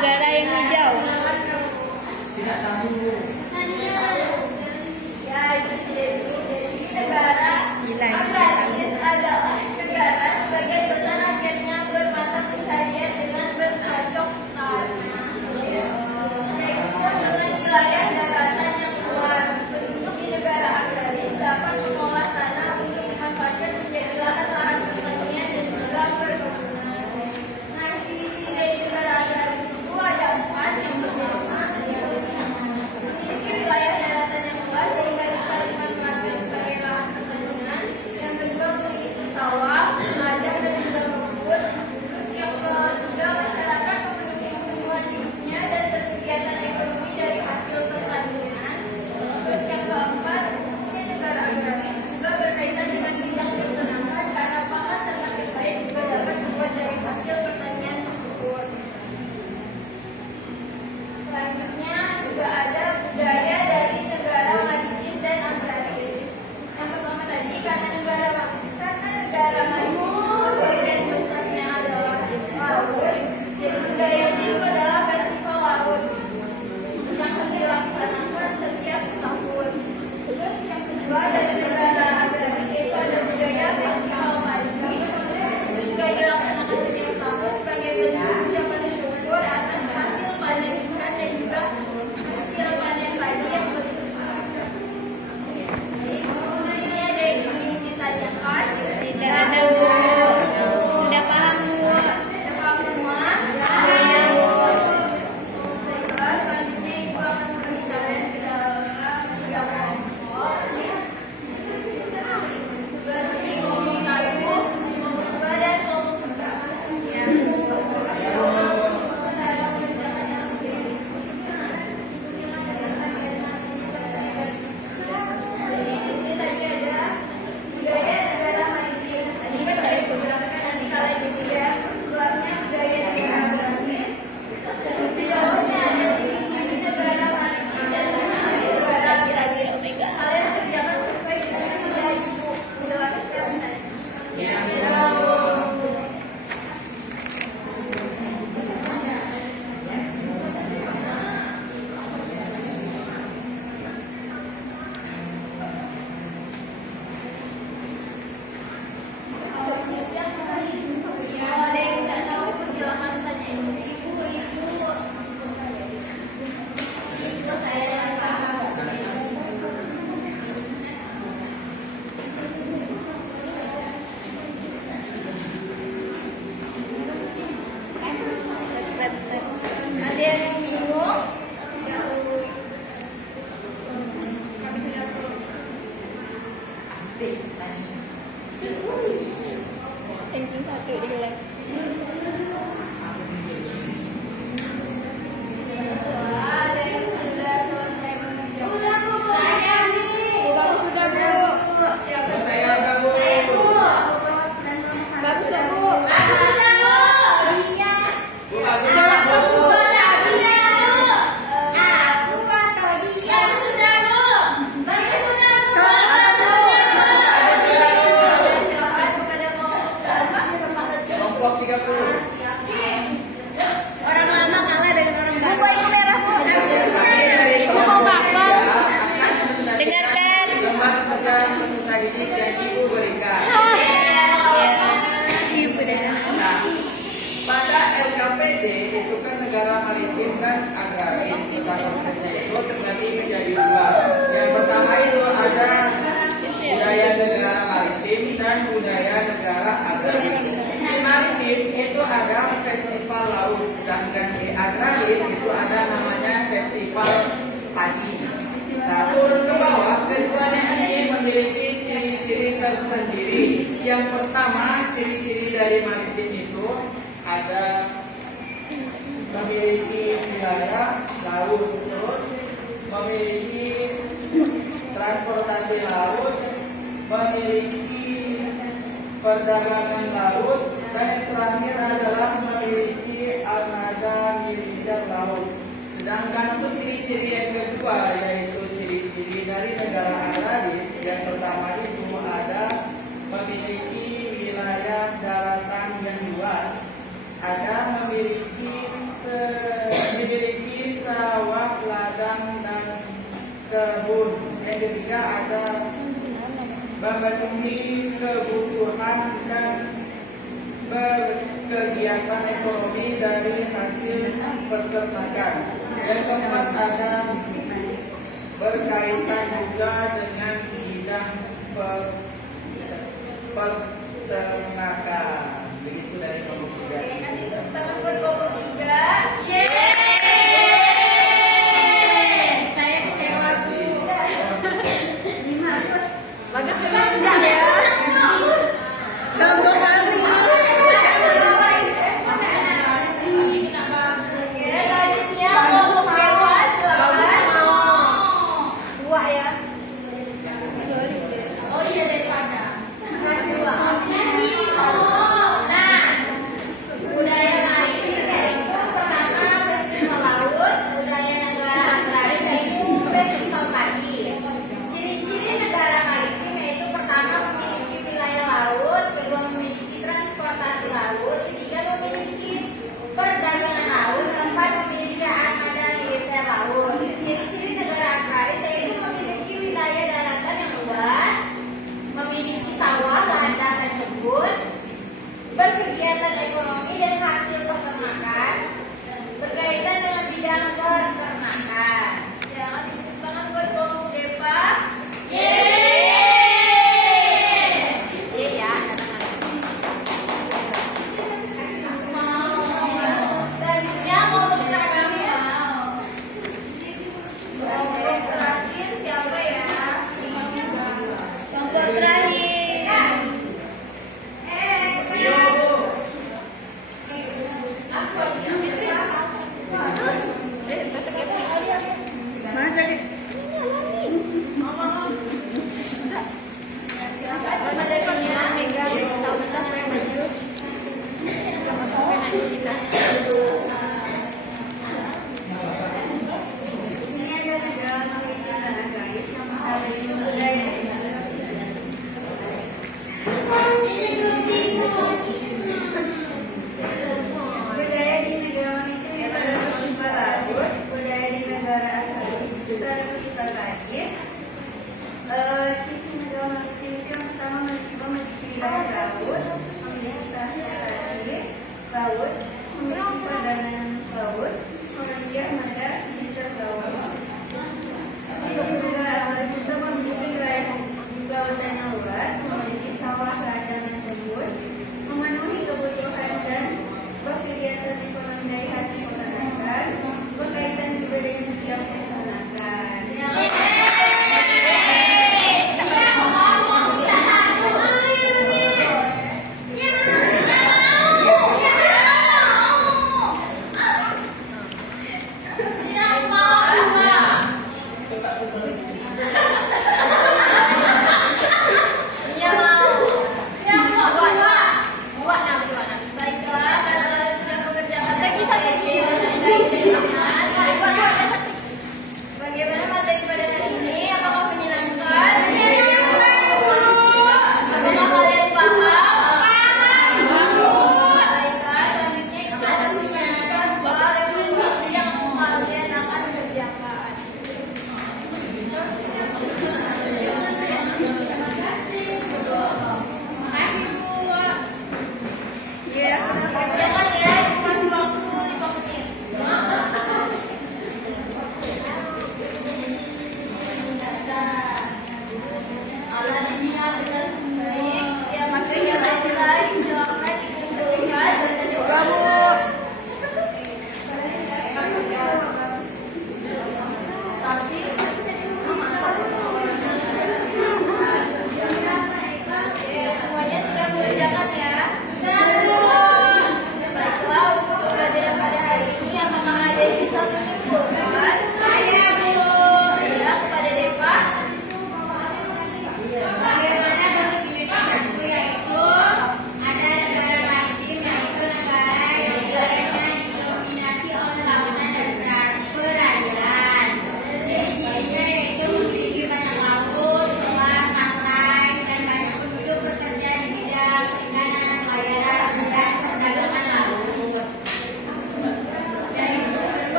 negara yang hijau. Tidak tahu. Ya, itu jadi negara agraris adalah negara sebagian besar rakyatnya bermata pencarian dengan bercocok tanam. Yaitu dengan wilayah daratan yang luas. Penduduk di negara agraris dapat mengolah tanah untuk dimanfaatkan menjadi lahan-lahan pertanian dan juga perkebunan. Nah, ciri-ciri dari negara agraris itu ada 4 yang pertama. Memiliki wilayah daratan yang luas sehingga bisa dimanfaatkan sebagai lahan pertanian. Yang kedua, memiliki sawah, ladang dan juga rumput. Terus yang ketiga, masyarakat memenuhi kebutuhan hidupnya dan berkegiatan ekonomi dari hasil pertanian. Terus yang keempat, hukumnya negara agraris juga berkaitan dengan bidang peternakan karena pangan ternak yang baik juga dapat dibuat dari hasil pertanian tersebut. Selanjutnya juga ada budaya dari negara maritim dan agraris. Yang pertama tadi karena negara maritim sebagian besarnya adalah laut, jadi budayanya itu adalah festival laut yang dilaksanakan setiap tahun. Terus yang kedua dari negara agraris yaitu ada budaya festival padi, itu juga dilaksanakan setiap tahun sebagai bentuk ucapan syukur atas hasil panen ikan dan juga hasil panen padi yang berlimpah. Kemudian ini ada yang ingin ditanyakan. Tidak ada, Bu. Sudah paham, Bu. Ada paham semua? Iya, Bu. Baiklah, selanjutnya Ibu akan membagi kalian ke dalam 3 kelompok. Sebelah sini kelompok 1, kelompok 2, dan kelompok 3. Ya. Cara mengerjakannya seperti ini. Jadi di sini tadi ada budaya negara maritim. Tadi kan saya jelaskan, nanti kalian isi ya. Sebelahnya budaya negara agraris. Terus di bawahnya ada ciri-ciri negara maritim dan negara Lagi-lagi Omega. kalian kerjakan sesuai dengan yang sudah Ibu jelaskan tadi. Ya. Kalau ada yang tidak tahu, silakan tanya Ibu. Itu saya yang paham. Ada yang bingung? Jauh. Kami sudah Asik tadi. Ranking 1 di kelas. ada yang sudah selesai mengerjakan. Bu, bagus sudah, Bu. Siapa? Saya kamu. Bagus lah, Bu. Iya. Bu bagus. Coba kelas, Bu. Kelompok 30. Orang lama kalah dengan orang baru. Bu, ini merah, Bu. Ibu mau kapal. Dengarkan. Lembar pegang peserta didik yang Ibu berikan. Nah, pada LKPD itu kan negara maritim dan agraris. Konsepnya itu terbagi menjadi 2. Yang pertama itu ada budaya negara maritim dan budaya negara agraris. Di maritim itu ada festival laut, sedangkan di agraris itu ada namanya festival padi. Nah, turun ke bawah, keduanya ini memiliki ciri-ciri tersendiri. Yang pertama, ciri-ciri dari maritim itu ada memiliki wilayah laut, terus memiliki transportasi laut, memiliki perdagangan laut, dan yang terakhir adalah memiliki armada militer laut. Sedangkan untuk ciri-ciri yang kedua, yaitu ciri-ciri dari negara agraris, yang pertama itu ada memiliki wilayah daratan yang luas, ada memiliki kebun. Yang ketiga ada memenuhi kebutuhan dan berkegiatan ekonomi dari hasil peternakan. Yang keempat ada berkaitan juga dengan bidang peternakan. Begitu dari nomor 3. Oke, kasih tepuk tangan buat kelompok 3. Yeay! Saya kecewa, Bu. Bagus Bagus memang ya. Sambung kali. Oke, selanjutnya kelompok bawah silakan. Dua ya. Oh iya daripada. Nah, budaya maritim yaitu pertama festival laut, budaya negara agraris yaitu festival pagi. Ciri-ciri negara maritim yaitu pertama memiliki wilayah laut, kedua memiliki transportasi laut, ketiga memiliki perdagangan laut, keempat memiliki armada militer laut. Ciri-ciri negara agraris yaitu memiliki wilayah daratan yang luas, memiliki sawah, ladang, dan kebun, berkegiatan ekonomi dan hasil peternakan, berkaitan dengan bidang peternakan. Ya, kasih tepuk tangan buat kelompok Deva. Yeay! Iya ya, Selanjutnya kelompok terakhir. Kelompok terakhir siapa ya? kelompok terakhir. Apa?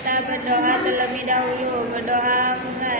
kita berdoa terlebih dahulu. Berdoa mulai.